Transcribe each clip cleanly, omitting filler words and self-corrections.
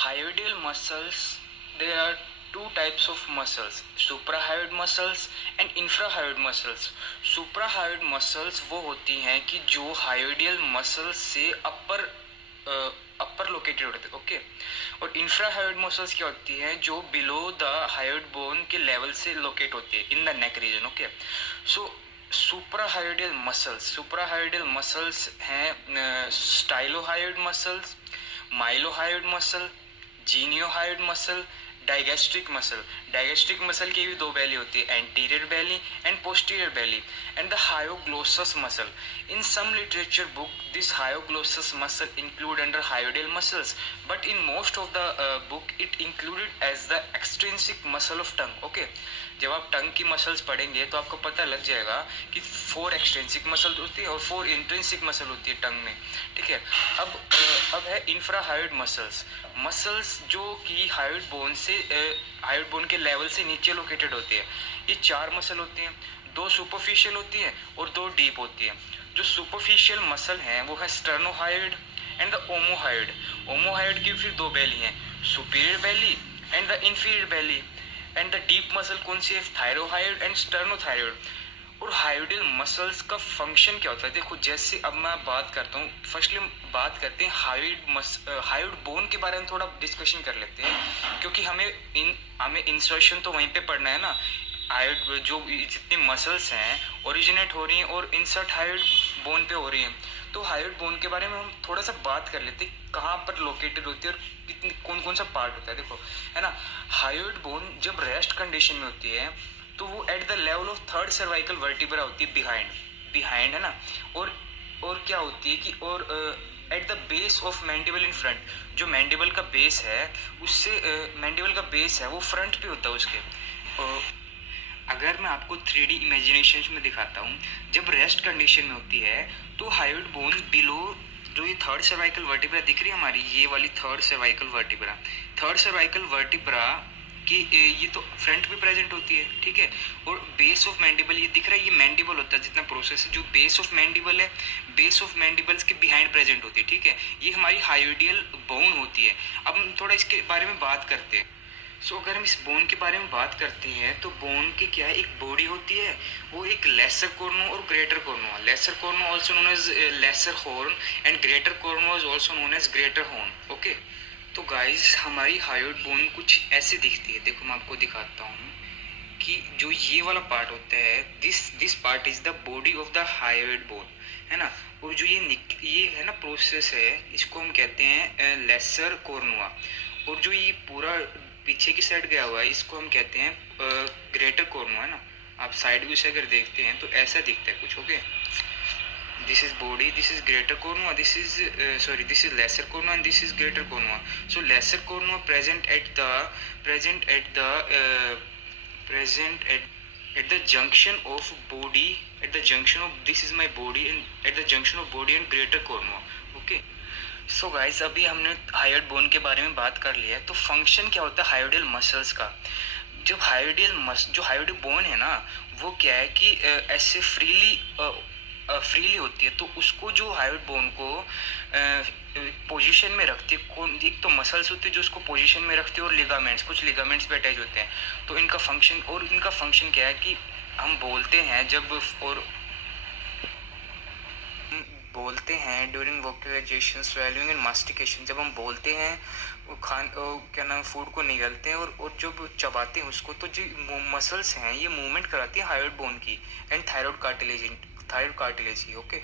Hyoidal muscles, there are two types of muscles, suprahyoid muscles and infrahyoid muscles. Suprahyoid muscles वो होती हैं कि जो हायोडियल मसल्स से अपर लोकेटेड होते हैं, ओके। और इंफ्राहायोड मसल्स क्या होती हैं, जो बिलो द हायोड बोन के लेवल से लोकेट होती है in the neck region, okay. So suprahyoid muscles हैं stylohyoid muscles, mylohyoid muscle, geniohyoid muscle, digastric muscle. Digastric muscle की भी दो बैली होती है, anterior belly and posterior belly, and the hyoglossus muscle. In some literature book, this hyoglossus muscle include under hyoidal muscles, but in most of the book it included as the extrinsic muscle of tongue. Okay, जब आप टंग की muscles पढ़ेंगे तो आपको पता लग जाएगा कि 4 एक्सट्रिंसिक मसल होती है और 4 इंट्रिंसिक मसल होती है टंग में, ठीक है। अब है इंफ्राहायोड मसल्स। मसल्स जो कि हायोड बोन के लेवल से नीचे लोकेटेड होती है। ये 4 मसल होती हैं, 2 सुपरफिशियल होती हैं और 2 डीप होती हैं। जो सुपरफिशियल मसल हैं वो है sternohyoid and the omohyoid. Omohyoid की फिर 2 बैली हैं, superior belly and the inferior belly. And the deep muscle कौन सी है, थायरोहायोड एंड स्टर्नोथायरोइड। और हायोडियल मसल्स का फंक्शन क्या होता है, देखो जैसे अब मैं बात करता हूँ, फर्स्टली बात करते हैं हायोड बोन के बारे में थोड़ा डिस्कशन कर लेते हैं, क्योंकि हमें इंसर्शन तो वहीं पे पढ़ना है ना। हायोड जो जितनी मसल्स हैं ओरिजिनेट हो रही हैं और इंसर्ट हायोड बोन पे हो रही हैं, तो हायोड बोन के बारे में हम थोड़ा सा बात कर लेते हैं, कहाँ पर लोकेटेड होती है और कितनी कौन कौन सा पार्ट होता है। देखो है ना, हायोड बोन जब रेस्ट कंडीशन में होती है तो वो at the level of 3rd cervical vertebra होती है, बिहाइंड है ना। और क्या होती है कि और at the base of mandible in front, जो मैंडिबल का बेस है उससे मैंडिबल का बेस है वो फ्रंट पे होता है उसके। अगर मैं आपको 3D इमेजिनेशन में दिखाता हूँ, जब रेस्ट कंडीशन में होती है तो हायोड बोन बिलो जो ये 3rd सर्वाइकल वर्टिब्रा दिख रही है हमारी, ये वाली 3rd cervical vertebra, 3rd cervical vertebra कि ये तो फ्रंट पे प्रेजेंट होती है, ठीक है। और बेस ऑफ मैंडिबल ये दिख रहा है, ये मैंडिबल होता है जितना प्रोसेस है, जो बेस ऑफ मैंडिबल है, बेस ऑफ मैंडिबल्स के बिहाइंड प्रेजेंट होती है, ठीक है। ये हमारी हायोडियल बोन होती है। अब हम थोड़ा इसके बारे में बात करते हैं। अगर हम इस बोन के बारे में बात करते हैं तो बोन की क्या है, एक बॉडी होती है, वो एक लेसर कॉर्नो और greater cornu. Lesser cornu also known as lesser horn and greater cornu is also known as greater horn, okay. तो गाइस हमारी हायोड बोन कुछ ऐसे दिखती है, देखो मैं आपको दिखाता हूँ कि जो ये वाला पार्ट होता है, this part is the body of the hyoid bone, है ना। और जो ये है ना प्रोसेस है, इसको हम कहते हैं लेसर कॉर्नुआ। और जो ये पूरा पीछे की साइड गया हुआ है, इसको हम कहते हैं ग्रेटर कॉर्नुआ, है ना। आप साइड व्यू से अगर देखते हैं तो ऐसा दिखता है कुछ, okay. This is body, this is greater cornua, this is this is lesser cornua and this is greater cornua. So lesser cornua present at the junction of body, at the junction of this is my body and at the junction of body and greater cornua, okay. So guys अभी हमने hyoid bone के बारे में बात कर लिया है, तो फंक्शन क्या होता है हायोडियल मसल्स का। जो हायोडियल बोन है ना, वो क्या है कि ऐसे फ्रीली होती है, तो उसको जो हायोड बोन को पोजीशन में रखती है, एक तो मसल्स होती है जो उसको पोजीशन में रखती है और लिगामेंट्स, कुछ लिगामेंट्स पे अटैच होते हैं। तो इनका फंक्शन क्या है कि हम बोलते हैं ड्यूरिंग वोकलाइजेशन, स्वेलिंग एंड मास्टिकेशन, जब हम बोलते हैं क्या नाम फूड को निगलते हैं और जब चबाते हैं उसको, तो जो मसल्स हैं ये मूवमेंट कराती हैं हायोड बोन की एंड थायराइड कार्टिलेज की, ओके।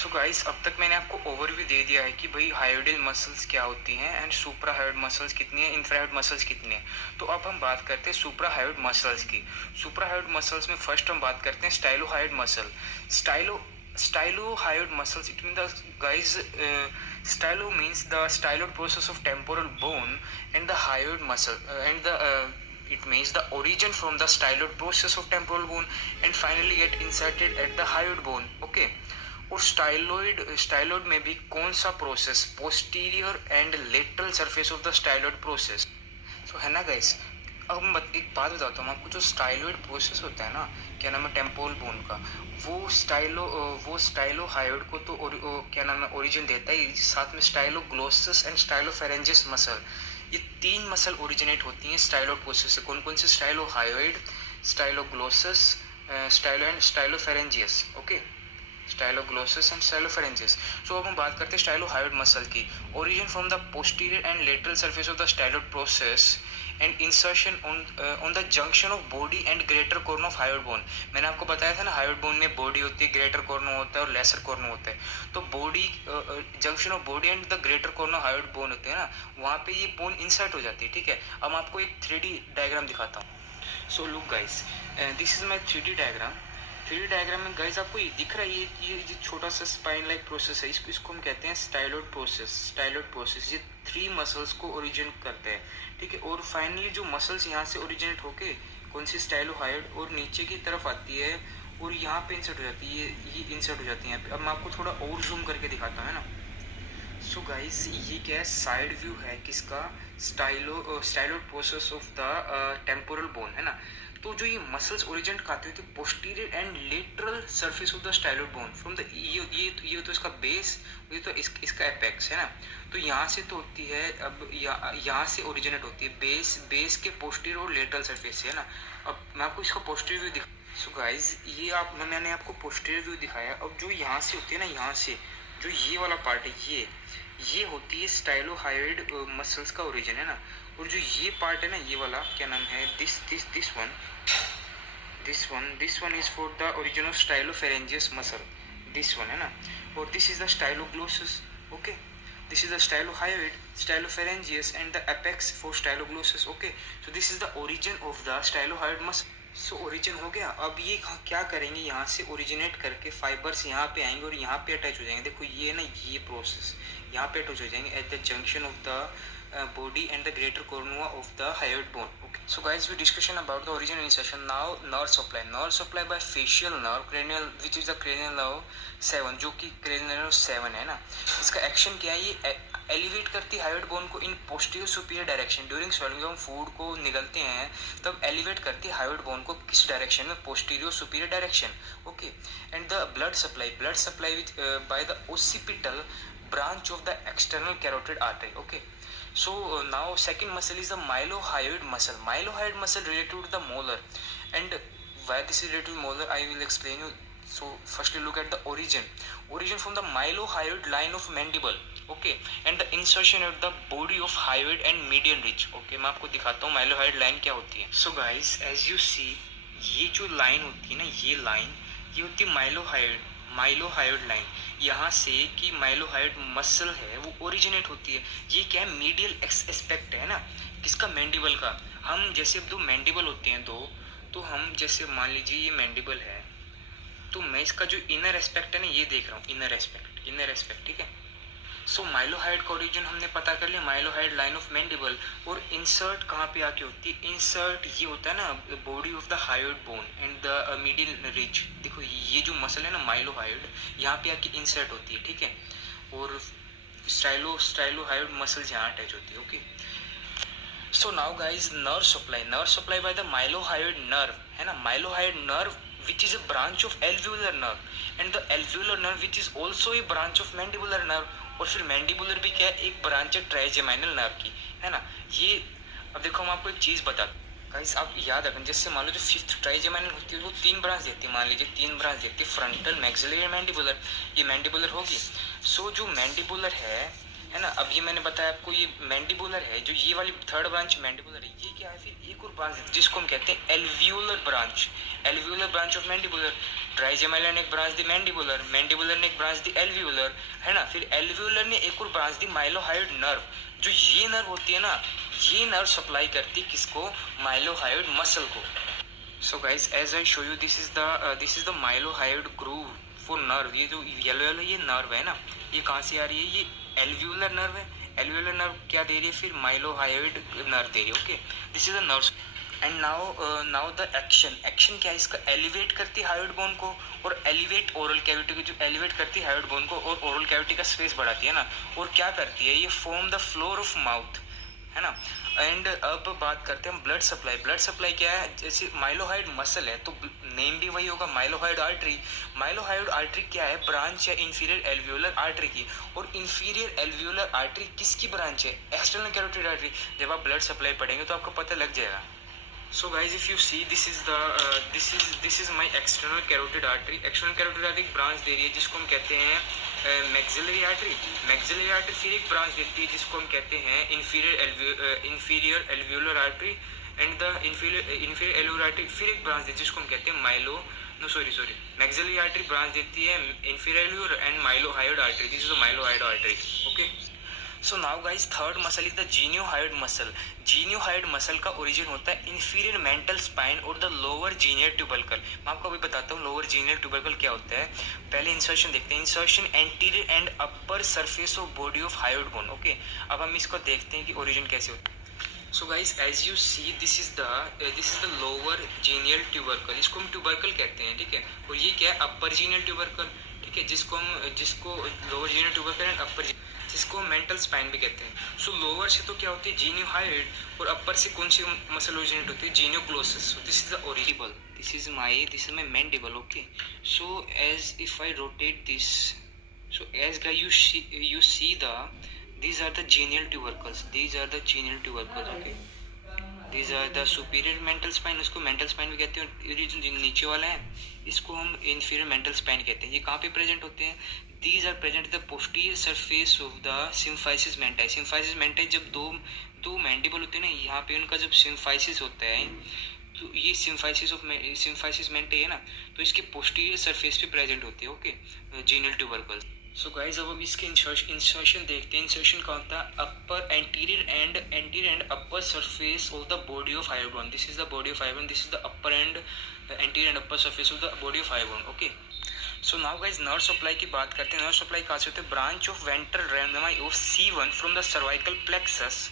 सो गाइस अब तक मैंने आपको ओवरव्यू दे दिया है कि भाई हायोडियल मसल्स क्या होती हैं एंड सुप्राहायोड मसल्स कितनी है, इंफ्राहायोड मसल्स कितनी है। तो अब हम बात करते हैं सुप्राहायोड मसल्स की। सुप्राहायोड मसल्स में फर्स्ट हम बात करते हैं stylohyoid muscle. Stylohyoid muscles, it means the guys stylo means the styloid process of temporal bone and the hyoid muscle and the it means the origin from the styloid process of temporal bone and finally get inserted at the hyoid bone, okay। और styloid में भी कौन सा process, posterior and lateral surface of the styloid process, तो है ना guys. अब मैं एक बात बताता हूँ आपको, जो स्टाइलोइड प्रोसेस होता है ना, क्या नाम है, टेम्पोरल बोन का, वो स्टाइलोहायोइड को तो क्या नाम है ओरिजिन देता है, साथ में स्टाइलोग्लोसस एंड स्टाइलोफेरेंजियस मसल, ये 3 मसल ओरिजिनेट होती हैं स्टाइलोइड प्रोसेस से। कौन कौन से? Stylohyoid, styloglossus, stylopharyngeus. Okay, styloglossus and stylopharyngeus. So अब हम बात करते हैं स्टाइलोहायोइड मसल की। Origin from the posterior and lateral surface of the styloid process and insertion on the junction of body and greater corn of hyoid bone. मैंने आपको बताया था ना, हायोइड बोन में बॉडी होती है, ग्रेटर कॉर्न होता है और लेसर कॉर्न होता है। तो body junction of body and the greater corn of hyoid bone होते हैं ना, वहाँ पे ये बोन इंसर्ट हो जाती है। ठीक है, अब मैं आपको एक 3D डायग्राम दिखाता हूँ। So look guys, this is my 3D diagram. 3D diagram में गाइस आपको ये दिख रहा है, ये छोटा सा स्पाइन लाइक प्रोसेस है, इसको हम कहते हैं स्टाइलोइड प्रोसेस। स्टाइलोइड प्रोसेस ये 3 मसल्स को ओरिजिनेट करते हैं। ठीक है, और फाइनली जो मसल्स यहाँ से ओरिजिनेट होके कौन सी स्टाइलोहायोइड और नीचे की तरफ आती है और यहाँ पे इंसर्ट हो जाती है, ये इंसर्ट हो जाती है यहाँ पे। अब मैं आपको थोड़ा और जूम करके दिखाता हूँ, है ना। सो गाइस, ये क्या है, साइड व्यू है किसका? Styloid process of the temporal bone, है ना। तो जो ये मसल्स ओरिजिनेट खाते हुए थे posterior and lateral surface of the styloid bone from the ये तो इसका बेस, ये तो इसका एपेक्स, है ना। तो यहाँ से तो होती है, अब यहाँ से ओरिजिनेट होती है बेस के पोस्टीरियर और लेटरल सरफेस से, है ना। अब मैं आपको इसका पोस्टीरियर व्यू दिखा। सो गाइस, ये मैंने आपको पोस्टीरियर व्यू दिखाया। अब जो यहाँ से होती है ना, यहाँ से जो ये वाला पार्ट है, ये होती है स्टाइलोहायोइड मसल्स का ओरिजिन, है ना। और जो ये पार्ट है ना, ये वाला क्या नाम है, this one is for the origin of stylopharyngeus muscle, this one, है ना। और this is the styloglossus. Okay, this is the stylohyoid, stylopharyngeus and the apex for styloglossus. Okay, so this is the origin of the stylohyoid muscle. So origin हो गया। अब ये क्या करेंगे, यहाँ से ओरिजिनेट करके फाइबर्स यहाँ पे आएंगे और यहाँ पे अटैच हो जाएंगे। देखो ये ना, ये प्रोसेस यहाँ पे अटैच हो जाएंगे at the junction of the body and the greater cornua of the hyoid bone. Okay, so guys, we discussion about the origin and insertion. Now nerve supply by facial nerve cranial, which is the cranial nerve 7, जो कि cranial nerve 7 है ना। इसका action क्या है, ये elevate करती है हायोइड बोन को in posterior superior direction. During swallowing हम फूड को निगलते हैं तब एलिवेट करती है हायोइड बोन को किस डायरेक्शन में? Posterior superior direction. Okay, and the blood supply with by the occipital branch of the external carotid artery. Okay, so now second muscle is the mylohyoid muscle. Mylohyoid muscle related to the molar, and why this is related to molar I will explain you. So firstly look at the origin from the mylohyoid line of mandible. Okay, and the insertion of the body of hyoid and median ridge. Okay, मैं आपको दिखाता हूँ mylohyoid line क्या होती है। So guys, as you see, ये जो line होती है ना, ये होती है माइलोहायोइड लाइन। यहाँ से कि माइलोहायोइड मसल है वो ओरिजिनेट होती है। ये क्या है, मीडियल एस्पेक्ट है ना किसका? मैंडिबल का। हम जैसे अब 2 मैंडिबल होते हैं दो, तो हम जैसे मान लीजिए ये मैंडिबल है, तो मैं इसका जो इनर एस्पेक्ट है ना, ये देख रहा हूँ, इनर एस्पेक्ट। ठीक है, सो माइलोहायोइड का ओरिजिन हमने पता कर लिया, माइलोहायोइड लाइन ऑफ मैंडिबल। और इंसर्ट कहाँ पे आके होती है? इंसर्ट ये होता है ना body of the hyoid bone and the medial ridge. देखो ये जो मसल है ना माइलोहायोइड, यहाँ पे आके इंसर्ट होती है। ठीक है, और स्टाइलोहायोइड मसल्स यहाँ अटैच होती है। Okay, so now guys, nerve supply by the mylohyoid nerve, है ना। Mylohyoid nerve which is a branch of alveolar nerve, and the alveolar nerve which is also a branch of mandibular nerve, और फिर mandibular भी क्या है, एक branch है trigeminal nerve की, है ना। ये अब देखो हम आपको एक चीज़ बताते हैं गाइस, आप याद रखें, जैसे मान लो जो 5th ट्राइजेमाइनल होती है वो 3 ब्रांच देती है, मान लीजिए 3 ब्रांच देती है, फ्रंटल, मैक्सिलरी, मैंडिबुलर। ये मैंडिबुलर होगी। सो जो मैंडिबुलर है ना, अब ये मैंने बताया आपको, ये मैंडिबुलर है, जो ये वाली 3rd ब्रांच मैंडिबुलर है, ये क्या है, फिर एक और ब्रांच जिसको हम कहते हैं alveolar branch of mandibular. Trigeminal ने एक ब्रांच दी मैंडिबुलर, मैंडिबुलर ने एक ब्रांच दी एल्वियोलर, है ना। फिर एल्वियोलर ने एक और ब्रांच दी माइलोहायोइड नर्व। जो ये नर्व होती है ना, ये नर्व सप्लाई करती है किसको? माइलोहायोइड मसल को। So guys, as I show you, this is the mylohyoid groove for nerve. ये जो येलो ये नर्व है ना, ये कहाँ से आ रही है? ये एल्वियोलर नर्व है। एल्वियोलर नर्व क्या दे रही है? फिर माइलोहायोइड नर्व दे रही है। Okay, this is a nerve. And now the action क्या है इसका? एलिवेट करती है हायोइड बोन को, और एलिवेट ओरल कैविटी को, जो एलिवेट करती है हायोइड बोन को और ओरल कैविटी का स्पेस बढ़ाती है ना। और क्या करती है? ये form the floor of mouth, है ना। एंड अब बात करते हैं हम ब्लड सप्लाई। ब्लड सप्लाई क्या है, जैसे माइलोहाइड मसल है तो नेम भी वही होगा, माइलोहाइड आर्टरी। माइलोहाइड आर्टरी क्या है, ब्रांच है इंफीरियर एल्वियोलर आर्टरी की। और इंफीरियर एल्वियोलर आर्टरी किसकी ब्रांच है, एक्सटर्नल कैरोटिड आर्टरी। जब आप ब्लड सप्लाई पढ़ेंगे तो आपको पता लग जाएगा। So guys, if you see, this is my external carotid artery. External carotid artery एक ब्रांच दे रही है जिसको हम कहते हैं मैक्सिलरी आर्टरी। मैक्सिलरी आर्टरी फिर एक ब्रांच देती है जिसको हम कहते हैं inferior alveolar artery. And the inferior alveolar artery फिर एक ब्रांच देती है जिसको हम कहते हैं मैक्सिलरी आर्टरी ब्रांच देती है inferior alveolar and mylohyoid artery. This is the mylohyoid artery. Okay, so now guys third muscle is the geniohyoid muscle. Geniohyoid muscle का ओरिजिन होता है इंफीरियर मेंटल स्पाइन और द लोअर जीनियर ट्यूबरकल। मैं आपको अभी बताता हूँ लोअर जीनियर ट्यूबरकल क्या होता है। पहले इंसर्शन देखते हैं। Insertion anterior end upper surface of body of hyoid bone. Okay, अब हम इसको देखते हैं कि ओरिजिन कैसे होता है। So guys as you see this is the lower genial tubercle, इसको हम ट्यूबरकल कहते हैं, ठीक है। और ये क्या है, अपर जीनियल ट्यूबरकल, ठीक है, जिसको lower genial tubercle and upper जिसको मेंटल स्पाइन भी कहते हैं। सो लोअर से तो क्या होती है जीनियोहाइड, और अपर से कौन सी मसल ओरिजिनेट होती है, genioglossus. So this is the original, this is my mandible. Okay, so as if I rotate this, so as you see these are the genial tubercles, okay, these are the superior mental spine, उसको mental spine भी कहते हैं। ये जो नीचे वाला है इसको हम inferior mental spine कहते हैं। ये कहाँ पे प्रेजेंट होते हैं, these are present at the posterior surface of the symphysis mentae। symphysis mentae जब दो mandible होते हैं ना, यहाँ पे उनका जब symphysis होता है तो ये symphysis mentae है ना, तो इसके posterior surface पे प्रेजेंट होती है। Okay, genial tubercles। So guys अब हम इसके इंसर्शन देखते हैं। इंसर्शन का होता है upper anterior end upper surface of the body of hyoid bone. This is the body of hyoid bone, this is the upper and anterior end upper surface of the body of hyoid bone. Okay, so now guys nerve supply की बात करते हैं। Nerve supply कहाँ से होते हैं, branch of ventral rami of C1 from the cervical plexus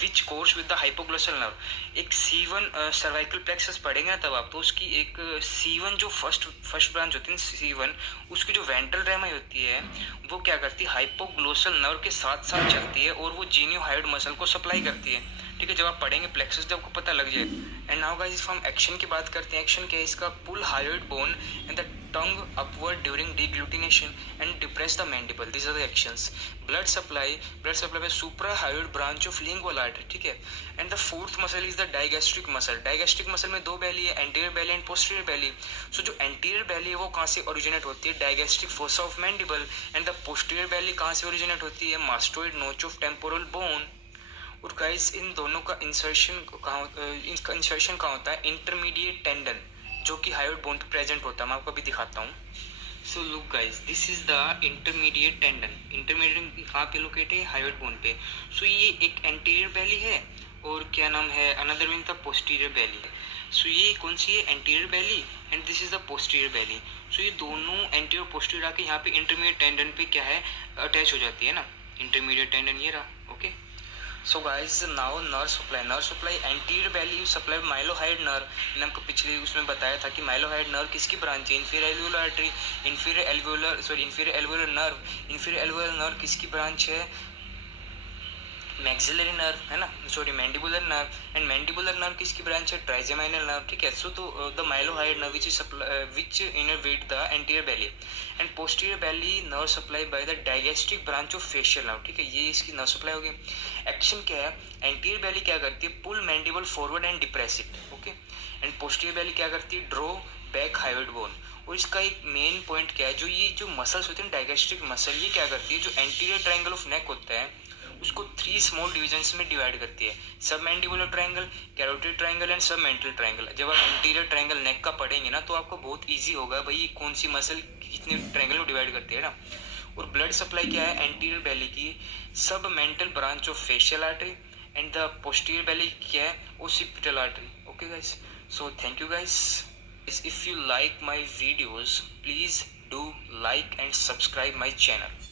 which course with the hypoglossal nerve. एक C1 cervical plexus पढ़ेंगे ना तब आप, तो उसकी एक C1 जो फर्स्ट ब्रांच होती है C1, उसकी जो वेंट्रल रैमाई होती है वो क्या करती है, हाइपोग्लोसल नर्व के साथ साथ चलती है और वो जीनियोहाइड मसल को सप्लाई करती है, ठीक है। जब आप पढ़ेंगे प्लेक्सस जब आपको पता लग जाए। एंड नाउ गाइस हम एक्शन की बात करते हैं। एक्शन क्या है इसका, pull hyoid bone and the tongue upward during deglutination and depress the mandible. This are the actions. Blood supply by supra hyoid branch of lingual artery, ठीक है। And the fourth muscle is the digastric muscle. Digastric muscle में दो belly है, anterior belly and posterior belly. So जो anterior बैली है वो कहाँ से ओरिजिनेट होती है, digastric fossa of mandible. And the posterior belly कहाँ से ओरिजिनेट होती है, mastoid notch of temporal bone. और गाइस इन दोनों का इंसर्शन कहाँ होता है, इंटरमीडिएट टेंडन, जो कि हायोइड बोन पे प्रेजेंट होता है। मैं आपको अभी दिखाता हूँ। So look guys, this is the intermediate tendon. Intermediate कहाँ पे लोकेट है, हायोइड बोन पे। सो ये एक एंटीरियर बैली है और क्या नाम है, another mean the posterior belly है। सो ये कौन सी है, anterior belly and this is the posterior belly. So ये दोनों एंटीरियर पोस्टीरियर आके यहाँ पे इंटरमीडिएट टेंडन पे क्या है, अटैच हो जाती है ना। इंटरमीडिएट टेंडन ये रहा। Okay, so guys now nerve supply anterior belly supply mylohyoid nerve. मैंने आपको पिछले उसमें बताया था कि माइलोहाइड नर्व किसकी ब्रांच है, inferior alveolar artery. Inferior alveolar nerve किसकी ब्रांच है, मैक्सिलरी नर्व है ना, mandibular nerve. And mandibular nerve किसकी ब्रांच है, ट्राइजेमाइनल नर्व, ठीक है। सो तो the mylohyoid nerve which innervate the anterior belly and posterior belly nerve supply by the digastric branch of facial nerve, ठीक है। ये इसकी नर्व सप्लाई होगी। एक्शन क्या है, एंटीरियर बैली क्या करती है, pull mandible forward and depress it, okay. And posterior belly क्या करती है, ड्रॉ बैक हायोइड बोन। और इसका एक मेन पॉइंट क्या है, जो मसल्स होते हैं डाइगैस्ट्रिक मसल, ये क्या करती है, जो एंटीरियर ट्रायंगल ऑफ नेक होता है उसको 3 स्मॉल डिविजन्स में डिवाइड करती है, सब mandibular triangle, carotid triangle and सब मेंटल ट्रायंगल। जब आप एंटीरियर ट्रायंगल नेक का पढ़ेंगे ना तो आपको बहुत इजी होगा भाई कौन सी मसल कितने ट्रायंगल में डिवाइड करती है ना। और ब्लड सप्लाई क्या है, एंटीरियर बैली की submental branch of facial artery and the posterior belly क्या है, occipital artery. Okay guys, so thank you guys. If you like my videos, please do like and subscribe my channel.